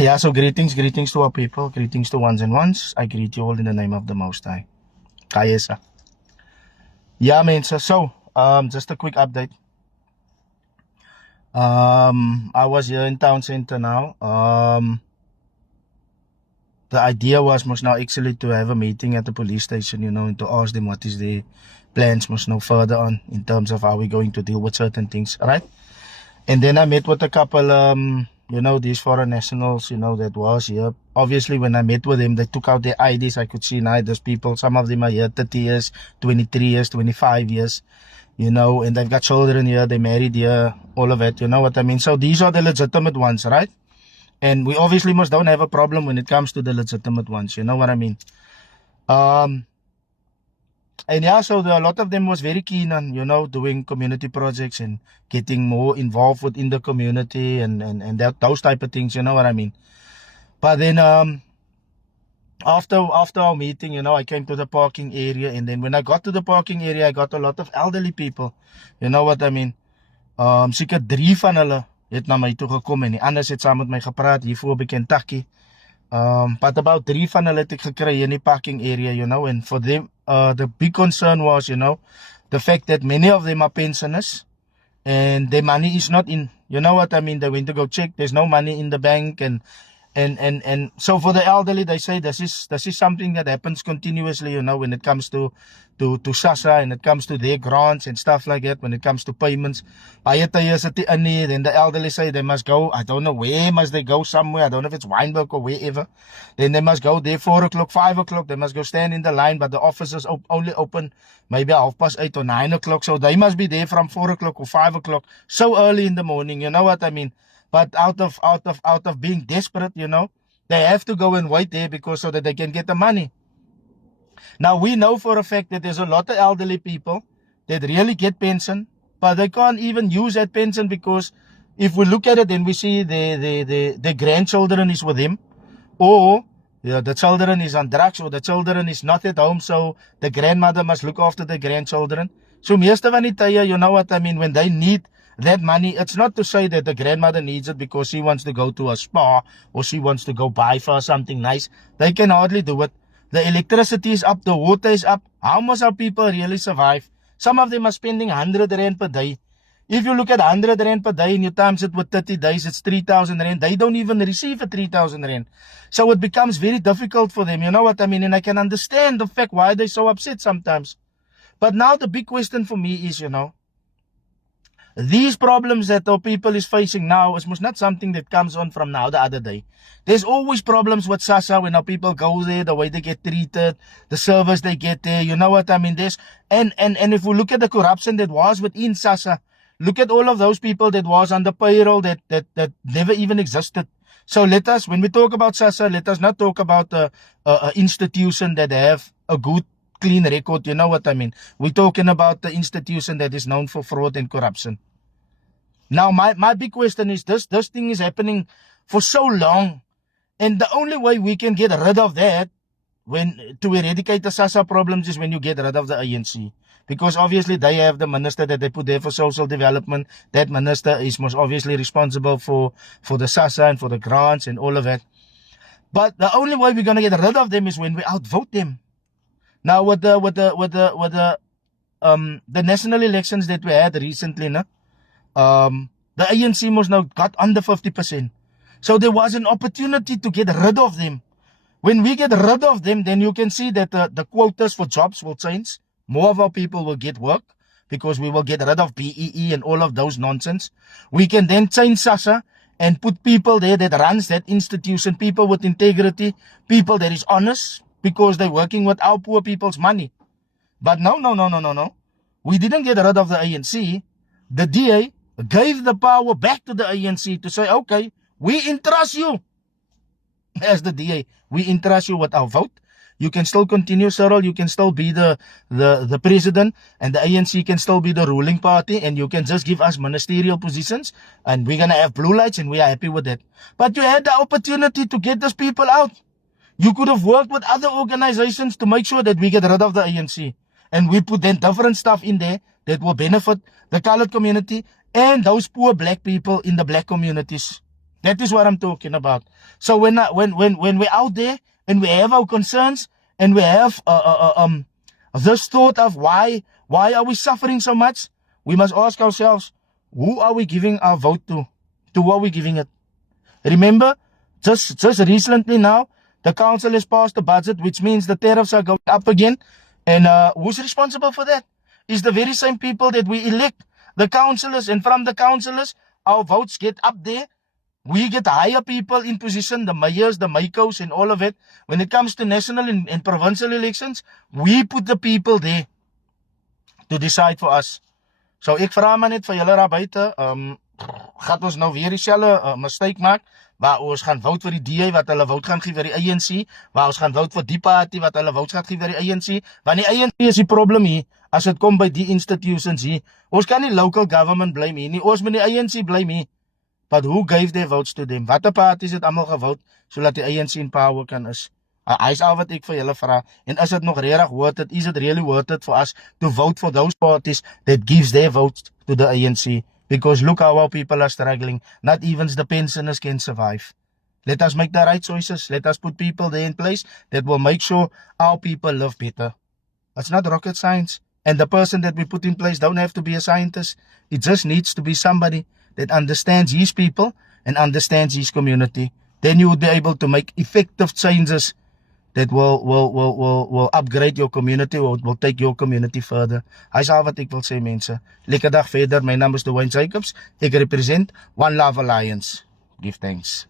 Yeah, so greetings to our people, greetings to ones and ones. I greet you all in the name of the Most High. Kayesa. Yeah, man. Just a quick update. I was here in town center now. The idea was most now actually to have a meeting at the police station, and to ask them what is their plans most now further on in terms of how we're going to deal with certain things, right? And then I met with a couple, these foreign nationals, that was here. Obviously, when I met with them, they took out their IDs. I could see now those people, some of them are here 30 years, 23 years, 25 years, and they've got children here, they married here, all of it, you know what I mean? So these are the legitimate ones, right? And we obviously don't have a problem when it comes to the legitimate ones, you know what I mean? And yeah, so a lot of them was very keen on, doing community projects and getting more involved within the community and those type of things, you know what I mean? But then after our meeting, I came to the parking area, and then when I got to the parking area, I got a lot of elderly people, you know what I mean? Seker 3 van hulle het na my toe gekom en die anders het saam met my gepraat hier voor by Kentucky. But about 3 van hulle het ek gekry in die parking area, and for them, the big concern was, the fact that many of them are pensioners and their money is not in, you know what I mean? They went to go check, there's no money in the bank, and so for the elderly, they say this is something that happens continuously, when it comes to SASSA and it comes to their grants and stuff like that, when it comes to payments. Then the elderly say they must go, I don't know where must they go, somewhere, I don't know if it's Wynberg or wherever. Then they must go there 4 o'clock, 5 o'clock, they must go stand in the line, but the offices only open maybe 8:30 or 9 o'clock, so they must be there from 4 o'clock or 5 o'clock, so early in the morning, you know what I mean? But out of being desperate, they have to go and wait there because so that they can get the money. Now we know for a fact that there's a lot of elderly people that really get pension, but they can't even use that pension because if we look at it, then we see the grandchildren is with him, or the children is on drugs, or the children is not at home, so the grandmother must look after the grandchildren. So meeste van die tye, you know what I mean, when they need that money, it's not to say that the grandmother needs it because she wants to go to a spa or she wants to go buy for something nice. They can hardly do it. The electricity is up, the water is up. How must our people really survive? Some of them are spending 100 rand per day. If you look at 100 rand per day and you times it with 30 days, it's 3,000 rand. They don't even receive a 3,000 rand. So it becomes very difficult for them, you know what I mean? And I can understand the fact why they're so upset sometimes. But now the big question for me is, these problems that our people is facing now is not something that comes on from now the other day. There's always problems with SASSA when our people go there, the way they get treated, the service they get there, you know what I mean? And if we look at the corruption that was within SASSA, look at all of those people that was on the payroll that never even existed. So when we talk about SASSA, let us not talk about a institution that have a good clean record, you know what I mean? We're talking about the institution that is known for fraud and corruption. Now, my big question is this thing is happening for so long, and the only way we can get rid of that to eradicate the SASSA problems is when you get rid of the ANC. Because obviously they have the minister that they put there for social development. That minister is most obviously responsible for the SASSA and for the grants and all of that. But the only way we're gonna get rid of them is when we outvote them. Now with the national elections that we had recently, the ANC must now got under 50%. So there was an opportunity to get rid of them. When we get rid of them, then you can see that the quotas for jobs will change. More of our people will get work because we will get rid of BEE and all of those nonsense. We can then change SASSA and put people there that runs that institution, people with integrity, people that is honest, because they're working with our poor people's money. But no. We didn't get rid of the ANC. The DA gave the power back to the ANC to say, okay, we entrust you. As the DA, we entrust you with our vote. You can still continue, Cyril. You can still be the president, and the ANC can still be the ruling party, and you can just give us ministerial positions, and we're going to have blue lights, and we are happy with that. But you had the opportunity to get those people out. You could have worked with other organizations to make sure that we get rid of the ANC. And we put then different stuff in there that will benefit the colored community and those poor black people in the black communities. That is what I'm talking about. So when we're out there and we have our concerns and we have this thought of why are we suffering so much, we must ask ourselves, who are we giving our vote to? To who are we giving it? Remember, just recently now, the council has passed the budget, which means the tariffs are going up again. And who's responsible for that? It's the very same people that we elect, the councillors, and from the councillors, our votes get up there. We get higher people in position, the mayors, the maikos, and all of it. When it comes to national and provincial elections, we put the people there to decide for us. So ek vra maar net vir julle daar buite, gaan ons nou weer dieselfde mistake maak, waar ons gaan vote vir die DA wat hulle vote gaan gee vir die ANC, waar ons gaan vote vir die party wat hulle vote gaan gee vir die ANC, want die ANC is die probleem hier, as het kom by die institutions hier. Ons kan nie local government blame hier nie, ons moet die ANC blame hier. But who gave their votes to them? Watter parties het allemaal gevote, sodat die ANC in power kan is? Hy is al wat ek vir julle vra, en is het nog regtig worth it? Is it really worth it for us to vote for those parties that gives their votes to the ANC? Because look how our people are struggling. Not even the pensioners can survive. Let us make the right choices. Let us put people there in place that will make sure our people live better. It's not rocket science. And the person that we put in place don't have to be a scientist. It just needs to be somebody that understands his people and understands his community. Then you will be able to make effective changes that will upgrade your community, or will take your community further. Hy is al wat ek wil sê, mense. Lekker dag verder. My naam is Dwayne Jacobs. Ek represent One Love Alliance. Give thanks.